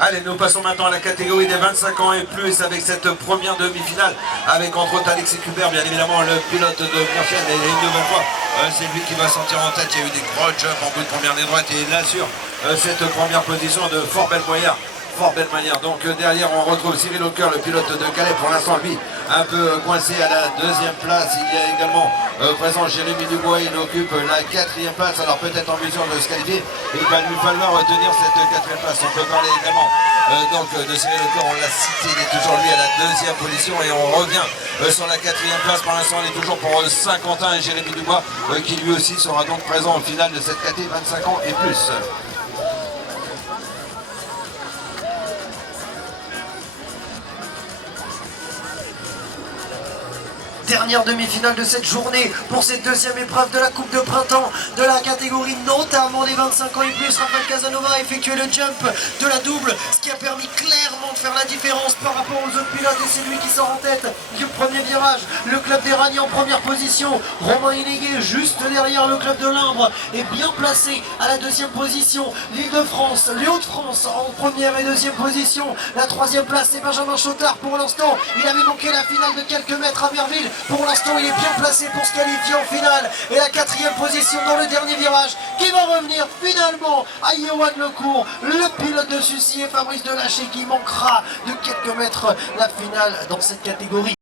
Allez, nous passons maintenant à la catégorie des 25 ans et plus avec cette première demi-finale avec entre autres Alexis Kubert, bien évidemment le pilote de Murchen, et une nouvelle fois c'est lui qui va sortir en tête. Il y a eu des gros jumps en bout de première ligne droite et il assure cette première position de fort belle manière. Donc derrière on retrouve Cyril Aucoeur, le pilote de Calais, pour l'instant lui un peu coincé à la deuxième place. Il y a également présent Jérémy Dubois, il occupe la quatrième place, alors peut-être en mesure de se qualifier. Il va lui falloir retenir cette quatrième place. On peut parler également donc de Cyril Aucoeur, on l'a cité, il est toujours lui à la deuxième position et on revient sur la quatrième place. Pour l'instant on est toujours pour Saint-Quentin et Jérémy Dubois qui lui aussi sera donc présent au final de cette catégorie 25 ans et plus. Dernière demi-finale de cette journée pour cette deuxième épreuve de la Coupe de Printemps de la catégorie notamment des 25 ans et plus. Raphaël Casanova a effectué le jump de la double, ce qui a permis clairement de faire la différence par rapport aux autres pilotes, et c'est lui qui sort en tête du premier virage. Le club des Ragnes en première position, Romain Inégué juste derrière le club de Limbre est bien placé à la deuxième position. L'Île-de-France, les Hauts-de-France en première et deuxième position. La troisième place c'est Benjamin Chautard pour l'instant. Il avait manqué la finale de quelques mètres à Merville. Pour l'instant, il est bien placé pour se qualifier en finale. Et la quatrième position dans le dernier virage qui va revenir finalement à Yoann Lecourt, le pilote de Sucy, et Fabrice Delaché qui manquera de quelques mètres la finale dans cette catégorie.